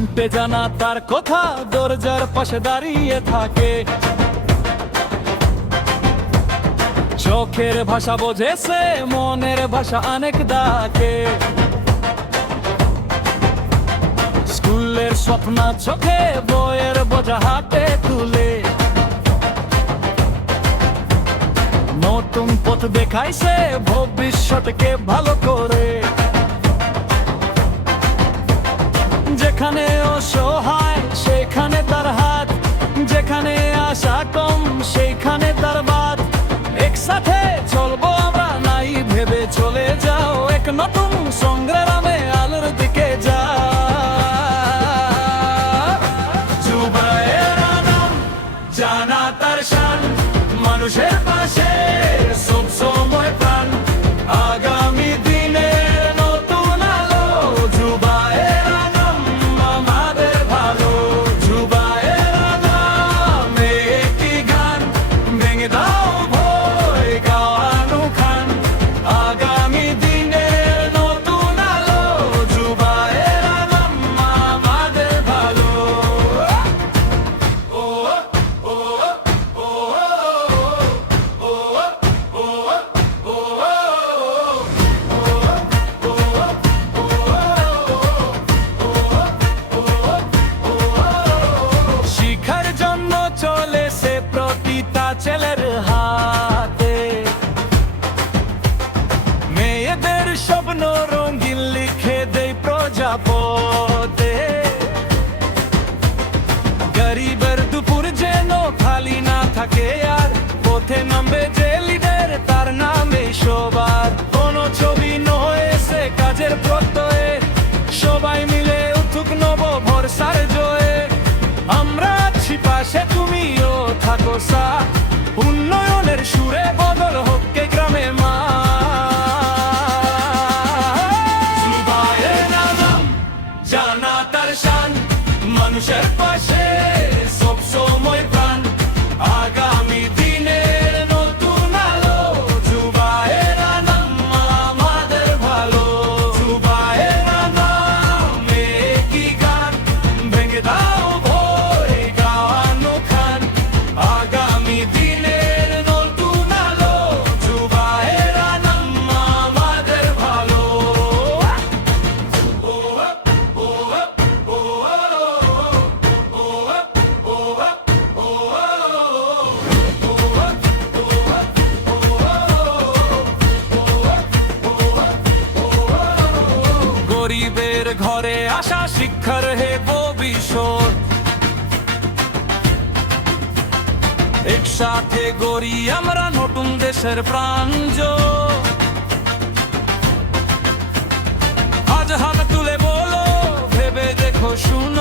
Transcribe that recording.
শুনতে জানা তার কথা দরজার পাশে দাঁড়িয়ে থাকে। চোখের ভাষা বোঝেছে, মনের ভাষা অনেক ডাকে। স্কুলের স্বপ্ন চোখে, বইয়ের বোঝা হাতে তুলে। নতুন পথ দেখাইছে, ভবিষ্যৎকে ভালো করে। যেখানে অসহায় সেখানে তার হাত, যেখানে আশা কম সেখানে তার বাদ। একসাথে চলবো আমরা, নাই ভেবে চলে যাও, এক নতুন সংগ্রামে আলোর দিকে যা। জুবায়ের নাম, জানা তার শান, মানুষের পাশে সব সময় প্রাণ। আগামী দিনের নতুন আলো, জুবায়ের নাম আমাদের ভালো। জুবায়ের নাম একটি গান, ভেঙে দাও ভয় গাওয়ানো খান। আগামী দিনের নতুন আলো, জুবায়ের নাম আমাদের ভালো। ও ও ও শিখার জন্য চলেছে প্রতিটা ছেলের হাতে। মেয়েদের স্বপ্ন রঙিন লিখে দেয় প্রজাপতে। গরিবের দুপুর যেন খালি না থাকে আর, পথে নামবে যে লিডার তার নামে সবার। কোনো ছবি নয় সে কাজের প্রত্যয়ে, সবাই মিলে উঠুক নব ভরসার জয়ে। আমরা আছি পাশে, তুমিও থাকো সা, উন্নয়নের সুরে বদল হোক কে গ্রামে মা। জুবায়ের নাম, জানা তার শান, মানুষের পাশে সব সময় প্রাণ। আগামী দিনের নতুন আলো, জুবায়ের নাম আমাদের ভালো। জুবায়ের নাম একটি গান, ভেঙে দাও ভয় গাওয়ানো খান। আগামী দিনের নতুন আলো, জুবায়ের নাম আমাদের ভালো। গরিবের ঘরে আসা, শিক্ষার হে ভবিষ্যৎ। একসাথে গড়ি আমরা নতুন দেশের প্রাঞ্জল। আজ হাত তুলে বলো, ভেবে দেখো শুনো,